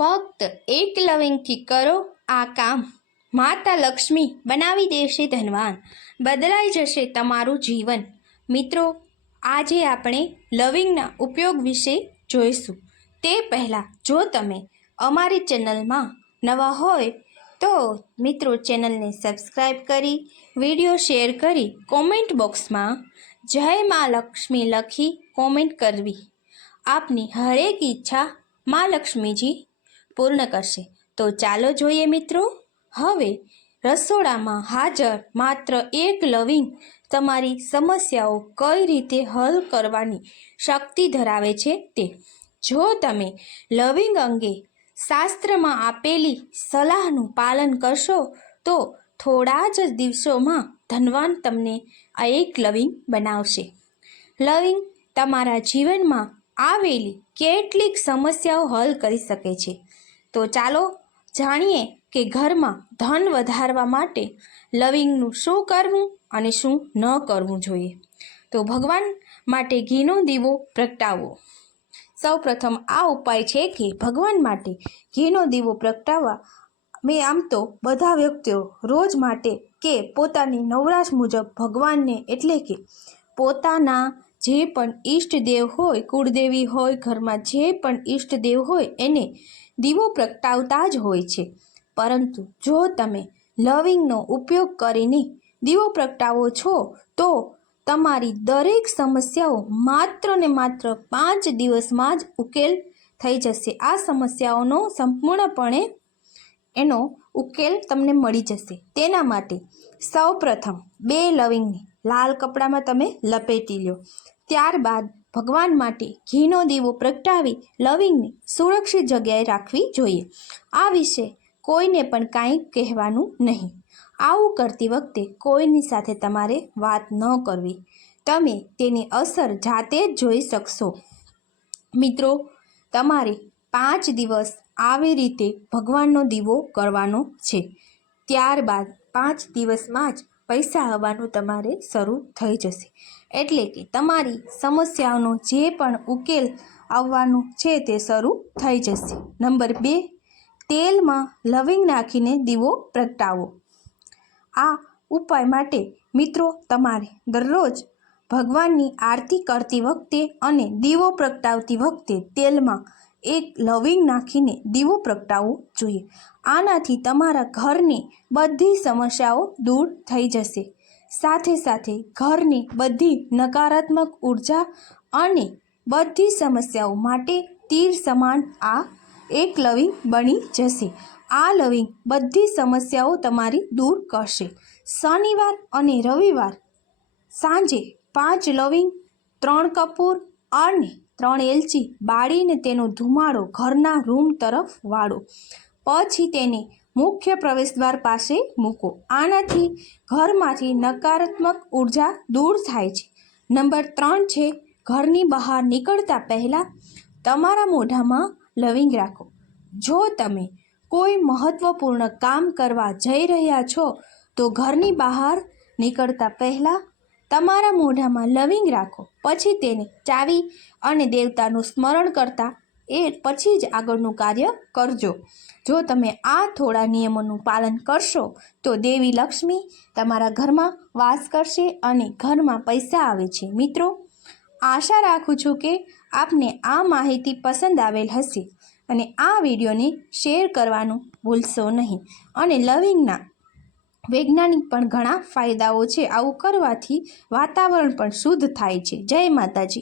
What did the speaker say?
ફક્ત એક લવિંગથી કરો આ કામ. માતા લક્ષ્મી બનાવી દેશે ધનવાન. બદલાઈ જશે તમારું જીવન. મિત્રો, આજે આપણે લવિંગના ઉપયોગ વિશે જોઈશું. તે પહેલાં જો તમે અમારી ચેનલમાં નવા હોય તો મિત્રો ચેનલને સબસ્ક્રાઈબ કરી, વીડિયો શેર કરી કોમેન્ટ બોક્સમાં જય મા લક્ષ્મી લખી કોમેન્ટ કરવી. આપની હરેક ઈચ્છા મા લક્ષ્મીજી પૂર્ણ કરશે. તો ચાલો જોઈએ મિત્રો. હવે રસોડામાં હાજર માત્ર એક લવિંગ તમારી સમસ્યાઓ કઈ રીતે હલ કરવાની શક્તિ ધરાવે છે તે. જો તમે લવિંગ અંગે શાસ્ત્રમાં આપેલી સલાહનું પાલન કરશો, તો થોડા જ દિવસોમાં ધનવાન તમને એક લવિંગ બનાવશે. લવિંગ તમારા જીવનમાં આવેલી કેટલીક સમસ્યાઓ હલ કરી શકે છે. તો ચાલો જાણીએ કે ઘરમાં ધન વધારવા માટે લવિંગનું શું કરવું અને શું ન કરવું જોઈએ. તો ભગવાન માટે ઘીનો દીવો પ્રગટાવવો સૌપ્રથમ આ ઉપાય છે કે ભગવાન માટે ઘીનો દીવો પ્રગટાવવા મેં આમ તો બધા વ્યક્તિઓ રોજ માટે કે પોતાની નવરાશ મુજબ ભગવાનને એટલે કે પોતાના જે પણ ઈષ્ટદેવ હોય, કુળદેવી હોય, ઘરમાં જે પણ ઈષ્ટદેવ હોય, એને દીવો પ્રગટાવતા જ હોય છે. પરંતુ જો તમે લવિંગનો ઉપયોગ કરીને દીવો પ્રગટાવો છો, તો તમારી દરેક સમસ્યાઓ માત્ર ને માત્ર પાંચ દિવસમાં જ ઉકેલ થઈ જશે. આ સમસ્યાઓનો સંપૂર્ણપણે એનો ઉકેલ તમને મળી જશે. તેના માટે સૌપ્રથમ બે લવિંગને લાલ કપડામાં તમે લપેટી લો ત્યારબાદ ભગવાન માટે ઘીનો દીવો પ્રગટાવી લવિંગને સુરક્ષિત જગ્યાએ રાખવી જોઈએ. આ વિશે કોઈને પણ કાંઈ કહેવાનું નહીં. આવું કરતી વખતે કોઈની સાથે તમારે વાત ન કરવી. તમે તેની અસર જાતે જ જોઈ શકશો. મિત્રો, તમારે પાંચ દિવસ આવી રીતે ભગવાનનો દીવો કરવાનો છે. ત્યારબાદ પાંચ દિવસમાં જ પૈસા આવવાનું તમારે શરૂ થઈ જશે. એટલે કે તમારી સમસ્યાઓનો જે પણ ઉકેલ આવવાનું છે તે શરૂ થઈ જશે. નંબર બે, તેલમાં લવિંગ નાખીને દીવો પ્રગટાવો. આ ઉપાય માટે મિત્રો તમારે દરરોજ ભગવાનની આરતી કરતી વખતે અને દીવો પ્રગટાવતી વખતે તેલમાં એક લવિંગ નાખીને દીવો પ્રગટાવવો જોઈએ. આનાથી તમારા ઘરની બધી સમસ્યાઓ દૂર થઈ જશે. સાથે સાથે ઘરની બધી નકારાત્મક ઊર્જા અને બધી સમસ્યાઓ માટે તીર સમાન આ એક લવિંગ બની જશે. આ લવિંગ બધી સમસ્યાઓ તમારી દૂર કરશે. શનિવાર અને રવિવાર સાંજે પાંચ લવિંગ, ત્રણ કપૂર અને ત્રણ એલચી બાળીને તેનો ધુમાડો ઘરના રૂમ તરફ વાળો. પછી તેને મુખ્ય પ્રવેશદ્વાર પાસે મૂકો. આનાથી ઘરમાંથી નકારાત્મક ઊર્જા દૂર થાય છે. નંબર ત્રણ છે, ઘરની બહાર નીકળતા પહેલાં તમારા મોઢામાં લવિંગ રાખો. જો તમે કોઈ મહત્ત્વપૂર્ણ કામ કરવા જઈ રહ્યા છો, તો ઘરની બહાર નીકળતા પહેલાં તમારા મોઢામાં લવિંગ રાખો. પછી તેને ચાવી અને દેવતાનું સ્મરણ કરતા એ પછી જ આગળનું કાર્ય કરજો. જો તમે આ થોડા નિયમોનું પાલન કરશો, તો દેવી લક્ષ્મી તમારા ઘરમાં વાસ કરશે અને ઘરમાં પૈસા આવે છે. મિત્રો, આશા રાખું છું કે આપને આ માહિતી પસંદ આવેલ હશે અને આ વિડીયોને શેર કરવાનું ભૂલશો નહીં. અને લવિંગના વૈજ્ઞાનિક પણ ઘણા ફાયદાઓ છે. આવું કરવાથી વાતાવરણ પણ શુદ્ધ થાય છે. જય માતાજી.